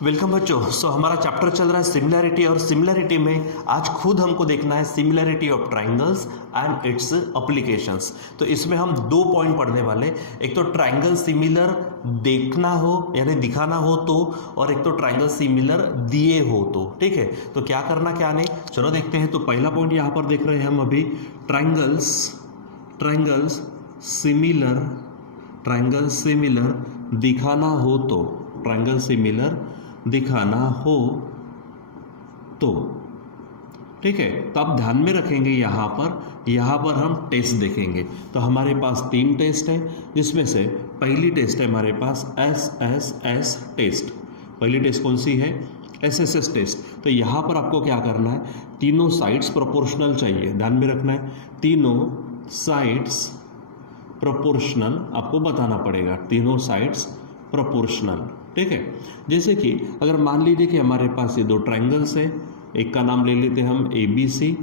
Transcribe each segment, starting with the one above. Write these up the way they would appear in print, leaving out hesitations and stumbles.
Welcome बच्चों। हमारा chapter चल रहा है सिमिलैरिटी, और सिमिलैरिटी में आज खुद हमको देखना है similarity of triangles and it's applications. तो इसमें हम 2 पॉइंट पढ़ने वाले, एक तो ट्रायंगल सिमिलर देखना हो यानी दिखाना हो तो, और एक तो ट्रायंगल सिमिलर दिए हो तो। ठीक है, तो क्या करना क्या नहीं, चलो देखते हैं। तो पहला पॉइंट यहाँ पर देख रहे हैं हम अभी, ट्रायंगल्स सिमिलर दिखाना हो तो, ट्रायंगल सिमिलर दिखाना हो तो। ठीक है, तो आप ध्यान में रखेंगे यहाँ पर हम टेस्ट देखेंगे। तो हमारे पास 3 टेस्ट है, जिसमें से पहली टेस्ट है हमारे पास SSS टेस्ट। पहली टेस्ट कौन सी है? SSS test. तो यहाँ पर आपको क्या करना है, तीनों साइड्स प्रोपोर्शनल चाहिए, ध्यान में रखना है। तीनों साइड्स प्रोपोर्शनल आपको बताना पड़ेगा, तीनों साइड्स प्रोपोर्शनल। ठीक है, जैसे कि अगर मान लीजिए कि हमारे पास ये 2 ट्रायंगल्स है, एक का नाम ले लेते हैं हम ABC।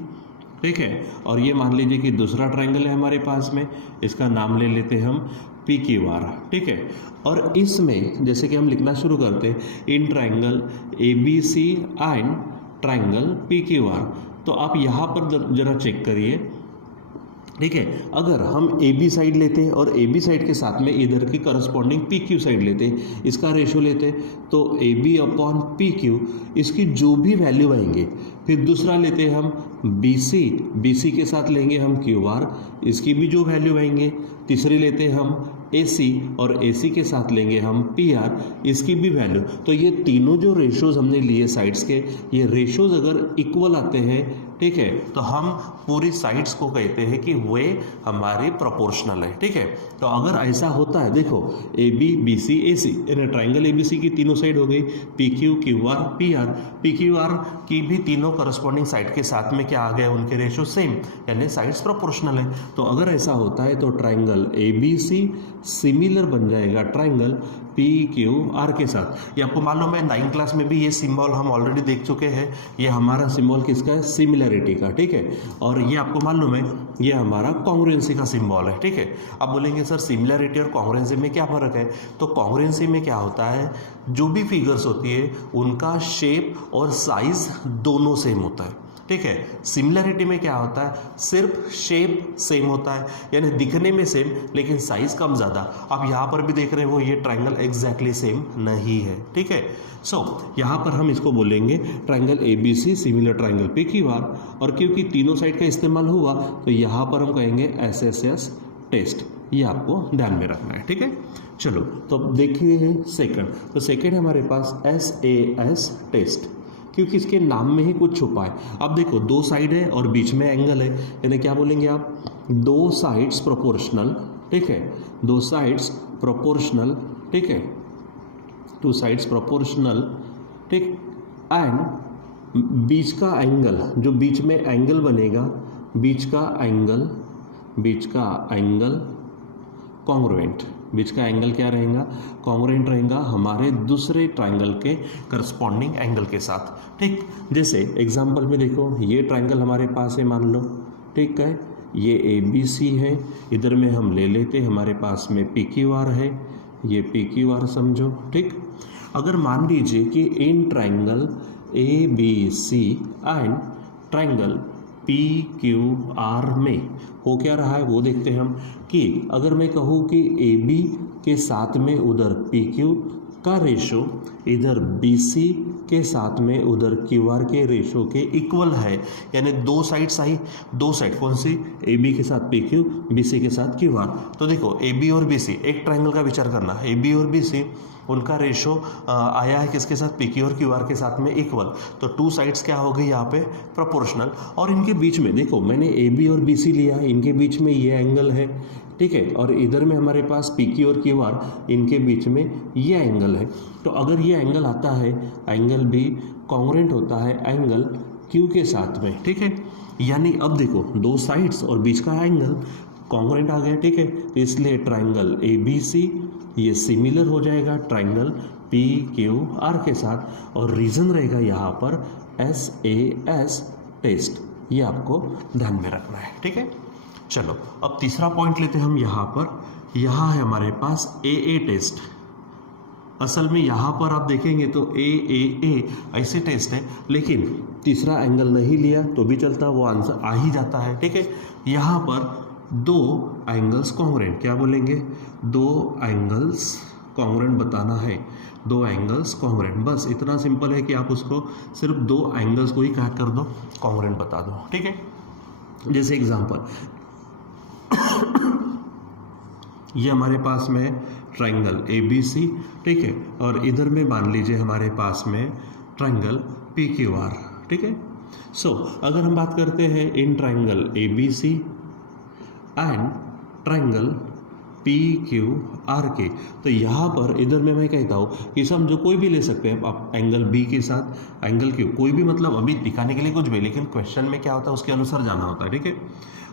ठीक है, और ये मान लीजिए कि दूसरा ट्रायंगल है हमारे पास में, इसका नाम ले लेते हैं हम PQR। ठीक है, और इसमें जैसे कि हम लिखना शुरू करते हैं, in triangle ABC and triangle PQR। तो आप यहाँ पर जरा चेक करिए। ठीक है, अगर हम AB साइड लेते हैं और AB साइड के साथ में इधर की करस्पॉन्डिंग PQ साइड लेते हैं, इसका रेशो लेते हैं, तो AB अपॉन PQ, इसकी जो भी वैल्यू आएंगे, फिर दूसरा लेते हैं हम BC के साथ लेंगे हम QR, इसकी भी जो वैल्यू आएंगे। तीसरी लेते हैं हम AC और AC के साथ लेंगे हम PR, इसकी भी वैल्यू। तो ये तीनों जो रेशोज़ हमने लिए साइड्स के, ये रेशोज़ अगर इक्वल आते हैं, ठीक है, तो हम पूरी साइड्स को कहते हैं कि वे हमारी प्रोपोर्शनल है। ठीक है, तो अगर ऐसा होता है, देखो AB BC AC यानी ट्रायंगल ABC की तीनों साइड हो गई, PQ QR PR, PQR की भी तीनों करस्पॉन्डिंग साइड के साथ में क्या आ गया, उनके रेशो सेम, यानी साइड्स प्रोपोर्शनल है। तो अगर ऐसा होता है तो ट्रायंगल ABC सिमिलर बन जाएगा ट्रायंगल PQR के साथ। ये आपको मालूम है, 9th क्लास में भी ये सिंबल हम ऑलरेडी देख चुके हैं। ये हमारा सिंबल किसका है? सिमिलरिटी का। ठीक है, और ये आपको मालूम है, ये हमारा कॉन्ग्रुएंसी का सिंबल है। ठीक है, आप बोलेंगे सर सिमिलरिटी और कॉन्ग्रुएंसी में क्या फ़र्क है? तो कॉन्ग्रुएंसी में क्या होता है, जो भी फिगर्स होती है उनका शेप और साइज दोनों सेम होता है। ठीक है, सिमिलरिटी में क्या होता है, सिर्फ शेप सेम होता है, यानी दिखने में सेम लेकिन साइज कम ज़्यादा। आप यहाँ पर भी देख रहे हो, ये ट्रायंगल एग्जैक्टली सेम नहीं है। ठीक है, यहाँ पर हम इसको बोलेंगे triangle ABC similar triangle PQR, और क्योंकि तीनों साइड का इस्तेमाल हुआ तो यहाँ पर हम कहेंगे SSS टेस्ट। ये आपको ध्यान में रखना है। ठीक है, चलो तो अब देखिए सेकंड। तो सेकंड हमारे पास SAS टेस्ट, क्योंकि इसके नाम में ही कुछ छुपा है। अब देखो 2 साइड है और बीच में एंगल है, यानी क्या बोलेंगे आप, 2 साइड्स प्रोपोर्शनल। ठीक है, 2 साइड्स प्रोपोर्शनल। ठीक है, 2 साइड्स प्रोपोर्शनल। ठीक, एंड बीच का एंगल, जो बीच में एंगल बनेगा, बीच का एंगल कॉन्ग्रुएंट। बीच का एंगल क्या रहेगा? कॉन्ग्रुएंट रहेगा हमारे दूसरे ट्रायंगल के करस्पॉन्डिंग एंगल के साथ। ठीक, जैसे एग्जांपल में देखो, ये ट्रायंगल हमारे पास है मान लो। ठीक है, ये ABC है, इधर में हम ले लेते हैं, हमारे पास में PQR है, ये PQR समझो। ठीक, अगर मान लीजिए कि in triangle ABC and triangle PQR में हो क्या रहा है वो देखते हैं हम। कि अगर मैं कहूँ कि AB के साथ में उधर PQ का रेशो इधर BC के साथ में उधर QR के रेशो के इक्वल है, यानी 2 साइड्स आई, 2 साइड कौन सी, AB के साथ PQ, BC के साथ QR। तो देखो AB और BC, एक ट्रायंगल का विचार करना, AB और BC उनका रेशो आया है किसके साथ, PQ और QR के साथ में इक्वल। तो 2 साइड्स क्या हो गई यहाँ पे, प्रोपोर्शनल। और इनके बीच में देखो, मैंने AB और BC लिया, इनके बीच में ये एंगल है। ठीक है, और इधर में हमारे पास PQ और QR, इनके बीच में ये एंगल है। तो अगर ये एंगल आता है, एंगल भी कॉन्ग्रुएंट होता है एंगल Q के साथ में। ठीक है, यानी अब देखो 2 साइड्स और बीच का एंगल कॉन्ग्रुएंट आ गया। ठीक है, तो इसलिए ट्रायंगल ABC ये सिमिलर हो जाएगा ट्रायंगल PQR के साथ, और रीज़न रहेगा यहाँ पर SAS टेस्ट। ये आपको ध्यान में रखना है। ठीक है, चलो अब तीसरा पॉइंट लेते हैं हम। यहाँ पर यहाँ है हमारे पास AA टेस्ट। असल में यहाँ पर आप देखेंगे तो ए ऐसे टेस्ट है, लेकिन तीसरा एंगल नहीं लिया तो भी चलता, वो आंसर आ ही जाता है। ठीक है, यहाँ पर दो एंगल्स कॉन्ग्रुएंट, क्या बोलेंगे, दो एंगल्स कॉन्ग्रुएंट बताना है, दो एंगल्स कॉन्ग्रुएंट, बस इतना सिंपल है कि आप उसको सिर्फ दो एंगल्स को ही क्या कर दो, कॉन्ग्रुएंट बता दो। ठीक है, जैसे एग्जांपल ये हमारे पास में ट्रायंगल ABC, ठीक है, और इधर में मान लीजिए हमारे पास में ट्रायंगल PQR। ठीक है, सो अगर हम बात करते हैं in triangle ABC and triangle PQR के, तो यहाँ पर इधर में मैं कहता हूँ कि समझो कोई भी ले सकते हैं आप, एंगल B के साथ एंगल Q, कोई भी, मतलब अभी दिखाने के लिए कुछ भी, लेकिन क्वेश्चन में क्या होता है उसके अनुसार जाना होता है। ठीक है,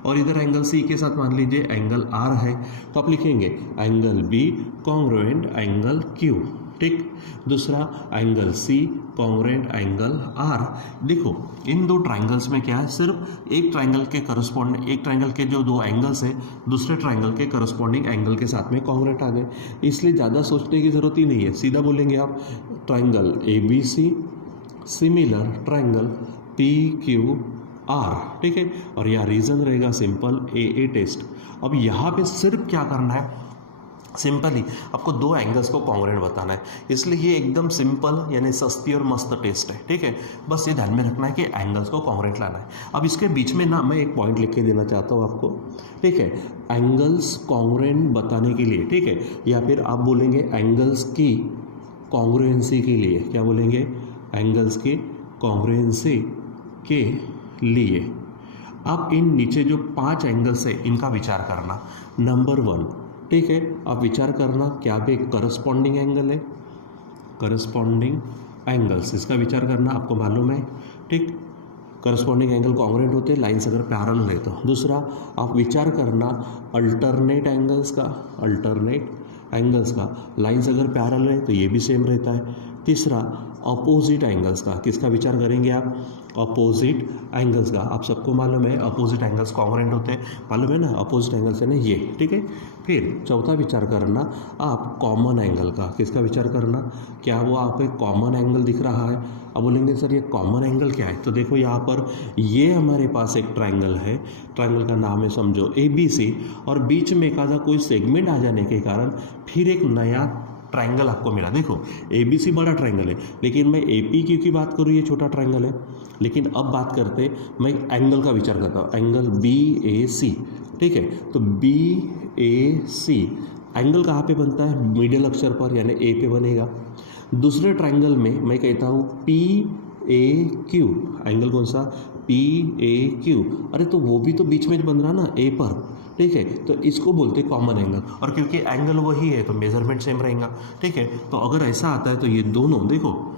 और इधर एंगल C के साथ मान लीजिए एंगल R है, तो आप लिखेंगे angle B congruent angle Q। ठीक, दूसरा angle C congruent angle R। देखो इन दो ट्रायंगल्स में क्या है, सिर्फ एक ट्रायंगल के करस्पॉन्डिंग, एक ट्रायंगल के जो दो एंगल्स है दूसरे ट्रायंगल के करस्पॉन्डिंग एंगल के साथ में कॉन्ग्रुएंट आ गए, इसलिए ज़्यादा सोचने की ज़रूरत ही नहीं है, सीधा बोलेंगे आप triangle ABC similar triangle PQR। ठीक है, और यहाँ रीज़न रहेगा सिंपल AA टेस्ट। अब यहाँ पे सिर्फ क्या करना है, सिंपली आपको दो एंगल्स को कॉन्ग्रुएंट बताना है, इसलिए ये एकदम सिंपल यानी सस्ती और मस्त टेस्ट है। ठीक है, बस ये ध्यान में रखना है कि एंगल्स को कॉन्ग्रुएंट लाना है। अब इसके बीच में ना मैं एक पॉइंट लिख के देना चाहता हूँ आपको। ठीक है, एंगल्स कॉन्ग्रुएंट बताने के लिए, ठीक है, या फिर आप बोलेंगे एंगल्स की कॉन्ग्रुएंसी के लिए, क्या बोलेंगे, एंगल्स की कॉन्ग्रुएंसी के लिए आप इन नीचे जो 5 एंगल्स है इनका विचार करना। नंबर 1, ठीक है, आप विचार करना क्या भी करस्पॉन्डिंग एंगल है, करस्पॉन्डिंग एंगल्स, इसका विचार करना, आपको मालूम है। ठीक, करस्पॉन्डिंग एंगल कॉन्ग्रुएंट होते हैं लाइन्स अगर पैरेलल है तो। दूसरा आप विचार करना अल्टरनेट एंगल्स का, अल्टरनेट एंगल्स का, लाइन्स अगर पैरेलल है तो ये भी सेम रहता है। तीसरा अपोजिट एंगल्स का, किसका विचार करेंगे आप, अपोजिट एंगल्स का। आप सबको मालूम है अपोजिट एंगल्स कॉन्ग्रुएंट होते हैं, मालूम है ना, अपोजिट एंगल्स है ना ये। ठीक है, फिर चौथा विचार करना आप कॉमन एंगल का, किसका विचार करना, क्या वो आप एक कॉमन एंगल दिख रहा है। अब बोलेंगे सर ये कॉमन एंगल क्या है, तो देखो यहाँ पर ये हमारे पास एक ट्रायंगल है, ट्रायंगल का नाम है समझो ABC, और बीच में एक आधा कोई सेगमेंट आ जाने के कारण फिर एक नया ट्रायंगल आपको मिला। देखो ABC बड़ा ट्रायंगल है, लेकिन मैं APQ की बात करूँ ये छोटा ट्रायंगल है। लेकिन अब बात करते मैं एंगल का विचार करता हूँ, एंगल BAC। ठीक है, तो BAC एंगल कहाँ पे बनता है, मिडिल अक्षर पर यानी A पे बनेगा। दूसरे ट्रायंगल में मैं कहता हूँ PAQ, एंगल कौन सा, PAQ। अरे तो वो भी तो बीच में बन रहा ना A पर। ठीक है, तो इसको बोलते हैं कॉमन एंगल, और क्योंकि एंगल वही है तो मेजरमेंट सेम रहेगा। ठीक है, तो अगर ऐसा आता है तो ये दोनों देखो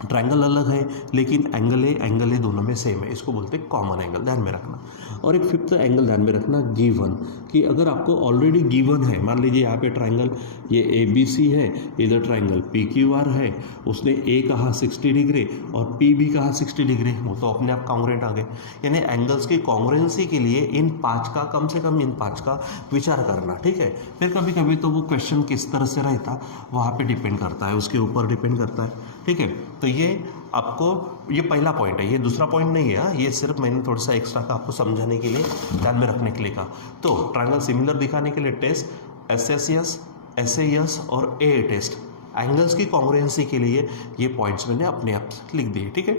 ट्रायंगल अलग है लेकिन एंगल है दोनों में सेम है, इसको बोलते हैं कॉमन एंगल, ध्यान में रखना। और एक फिफ्थ एंगल ध्यान में रखना, गिवन, कि अगर आपको ऑलरेडी गिवन है, मान लीजिए यहाँ पे ट्रायंगल ये ABC है, इधर ट्रायंगल PQR है, उसने A कहा 60 डिग्री और P भी कहा 60 डिग्री, वो तो अपने आप कॉन्ग्रुएंट आ गए। यानी एंगल्स की कॉन्ग्रुएंसी के लिए इन 5 का, कम से कम इन 5 का विचार करना। ठीक है, फिर कभी कभी तो वो क्वेश्चन किस तरह से रहता वहाँ पर डिपेंड करता है, उसके ऊपर डिपेंड करता है। ठीक है, तो ये आपको, ये पहला पॉइंट है, ये दूसरा पॉइंट नहीं है, ये सिर्फ मैंने थोड़ा सा एक्स्ट्रा का आपको समझाने के लिए, ध्यान में रखने के लिए कहा। तो ट्रायंगल सिमिलर दिखाने के लिए टेस्ट SSS, SAS और AA टेस्ट, एंगल्स की कॉन्ग्रुएंसी के लिए ये पॉइंट्स मैंने अपने आप लिख दिए। ठीक है,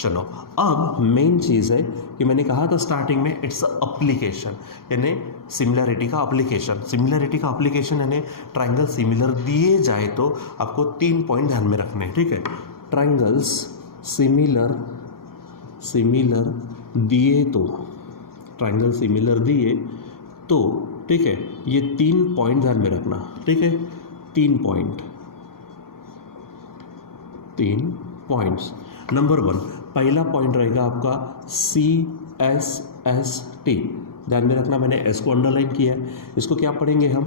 चलो अब मेन चीज़ है कि मैंने कहा था स्टार्टिंग में, इट्स अप्लीकेशन, यानी सिमिलैरिटी का एप्लीकेशन। सिमिलैरिटी का एप्लीकेशन यानी ट्रायंगल सिमिलर दिए जाए तो आपको 3 पॉइंट ध्यान में रखने हैं। ठीक है, ट्रायंगल्स सिमिलर दिए तो, ट्रायंगल सिमिलर दिए तो, ठीक है, ये 3 पॉइंट ध्यान में रखना। ठीक है, 3 पॉइंट्स। नंबर 1, पहला पॉइंट रहेगा आपका CSST, ध्यान में रखना, मैंने S को अंडरलाइन किया है। इसको क्या पढ़ेंगे हम,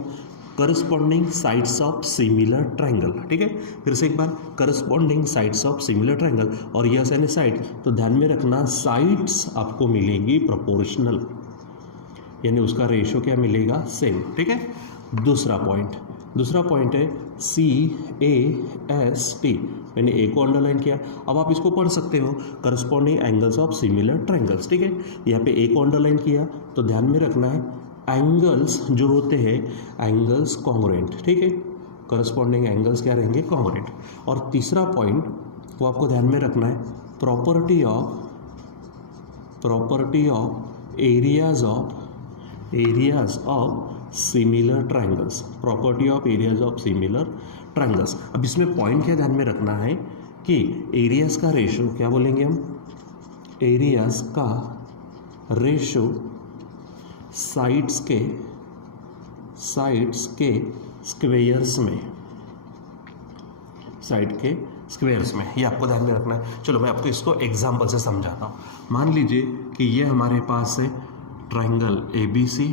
corresponding sides of similar triangle. ठीक है, फिर से एक बार, corresponding sides of similar triangle, और यस यानी साइड, तो ध्यान में रखना साइड्स आपको मिलेंगी प्रोपोर्शनल, यानी उसका रेशियो क्या मिलेगा, सेम। ठीक है, दूसरा पॉइंट, दूसरा पॉइंट है CAST, मैंने ए को अंडरलाइन किया। अब आप इसको पढ़ सकते हो, corresponding angles of similar triangles, ठीक है। यहाँ पे ए को अंडरलाइन किया तो ध्यान में रखना है एंगल्स जो होते हैं एंगल्स कॉन्ग्रुएंट, ठीक है। करस्पॉन्डिंग एंगल्स क्या रहेंगे, कॉन्ग्रुएंट। और तीसरा पॉइंट वो आपको ध्यान में रखना है property of areas of similar triangles, property of areas of similar triangles. अब इसमें पॉइंट क्या ध्यान में रखना है कि एरियाज का रेशो, क्या बोलेंगे हम, एरियाज का रेशो साइड्स के स्क्वेयर्स में, साइड के स्क्वेयर्स में, ये आपको ध्यान में रखना है। चलो मैं आपको इसको एग्जाम्पल से समझाता हूँ। मान लीजिए कि ये हमारे पास है ट्रायंगल ABC,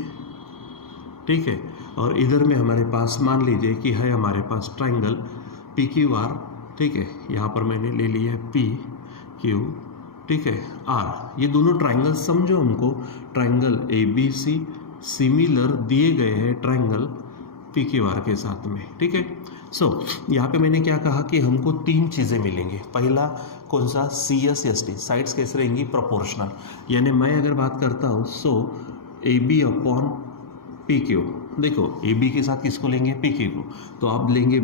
ठीक है, और इधर में हमारे पास मान लीजिए कि है हमारे पास ट्रायंगल PQR, ठीक है। यहाँ पर मैंने ले लिया है PQ, ठीक है, R। ये दोनों ट्रायंगल समझो हमको, ट्रायंगल ABC सिमिलर दिए गए हैं ट्रायंगल PQR के साथ में, ठीक है। सो यहाँ पे मैंने क्या कहा कि हमको तीन चीज़ें मिलेंगी। पहला कौन सा, CSST, साइड्स कैसे रहेंगी, प्रोपोर्शनल। यानी मैं अगर बात करता हूँ AB अपॉन PQ, देखो AB के साथ किसको लेंगे, PQ को, तो आप लेंगे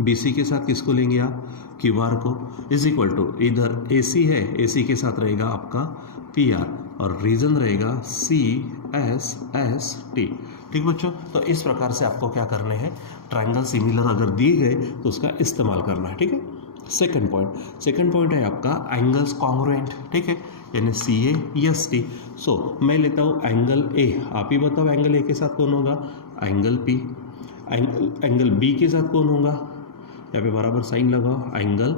BC के साथ किसको लेंगे आप, QR को, इज इक्वल टू इधर AC है, AC के साथ रहेगा आपका PR और रीजन रहेगा CSST, ठीक बच्चों। तो इस प्रकार से आपको क्या करने हैं, ट्रायंगल सिमिलर अगर दिए गए तो उसका इस्तेमाल करना है, ठीक है। सेकंड पॉइंट है आपका एंगल्स कॉन्ग्रुएंट, ठीक है, यानी CAST। सो मैं लेता हूँ एंगल A, आप ही बताओ एंगल A के साथ कौन होगा, एंगल P। एंगल B के साथ कौन होगा, यहाँ पे बराबर साइन लगाओ, एंगल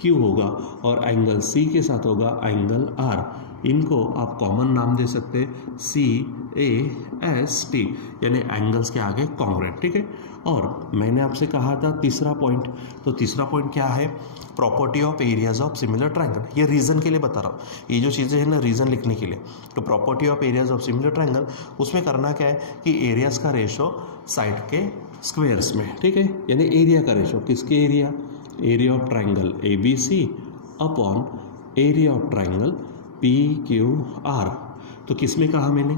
Q होगा। और एंगल C के साथ होगा एंगल R। इनको आप कॉमन नाम दे सकते हैं CAST, यानी एंगल्स के आगे कॉन्ग्रुएंट, ठीक है। और मैंने आपसे कहा था तीसरा पॉइंट, तो तीसरा पॉइंट क्या है, property of areas of similar triangle. ये रीज़न के लिए बता रहा हूँ, ये जो चीज़ें हैं ना रीज़न लिखने के लिए। तो property of areas of similar triangle, उसमें करना क्या है कि एरियाज का रेशो साइड के स्क्वेयर्स में, ठीक है, यानी एरिया का रेशो, किसके area of triangle ABC upon area of triangle PQR। तो किस में कहा मैंने,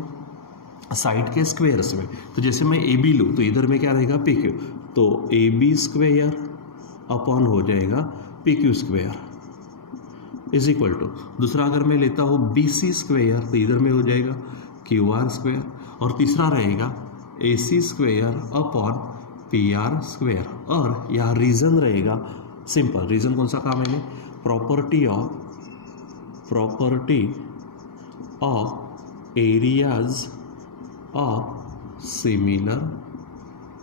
साइड के स्क्वेयर्स में। तो जैसे मैं AB लूँ तो इधर में क्या रहेगा, PQ, तो AB स्क्वेयर अपॉन हो जाएगा PQ square is equal to, दूसरा अगर मैं लेता हूँ BC स्क्वेयर तो इधर में हो जाएगा QR स्क्वेयर, और तीसरा रहेगा AC square upon PR square. और यहाँ रीज़न रहेगा सिंपल, रीज़न कौन सा कहा मैंने, property of areas of similar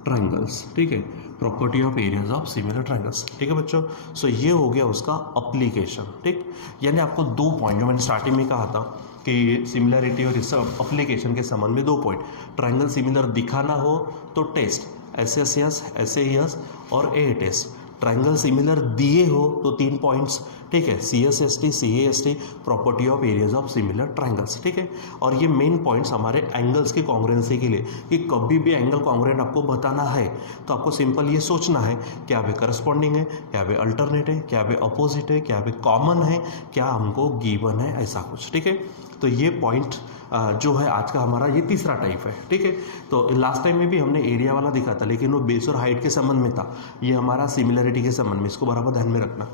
triangles, ठीक है, property of areas of similar triangles, ठीक है बच्चों। सो ये हो गया उसका अप्लीकेशन, ठीक। यानी आपको दो पॉइंट जो मैंने स्टार्टिंग में कहा था कि सिमिलरिटी और इस अप्लीकेशन के संबंध में 2 पॉइंट, ट्रायंगल सिमिलर दिखाना हो तो टेस्ट SAS और A टेस्ट, ट्रायंगल सिमिलर दिए हो तो 3 पॉइंट्स, ठीक है, CSST CAST, property of areas of similar triangles, ठीक है। और ये मेन पॉइंट्स हमारे एंगल्स की कॉन्ग्रुएंसी के लिए, कि कभी भी एंगल कॉन्ग्रुएंट आपको बताना है तो आपको सिंपल ये सोचना है क्या वे करस्पॉन्डिंग है, क्या वे अल्टरनेट है, क्या वे अपोजिट है, क्या वे कॉमन है, क्या हमको गिवन है, ऐसा कुछ, ठीक है। तो ये पॉइंट जो है आज का हमारा ये तीसरा टाइप है, ठीक है। तो लास्ट टाइम में भी हमने एरिया वाला दिखा था, लेकिन वो बेस और हाइट के संबंध में था, ये हमारा सिमिलरिटी के संबंध में, इसको बराबर ध्यान में रखना।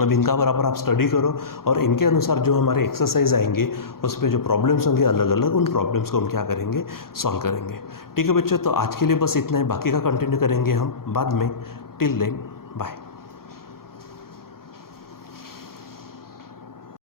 अब इनका बराबर आप स्टडी करो और इनके अनुसार जो हमारे एक्सरसाइज आएंगे उस पर जो प्रॉब्लम्स होंगे अलग अलग, उन प्रॉब्लम्स को हम क्या करेंगे, सॉल्व करेंगे, ठीक है बच्चों। तो आज के लिए बस इतना ही, बाकी का कंटिन्यू करेंगे हम बाद में। Till then bye.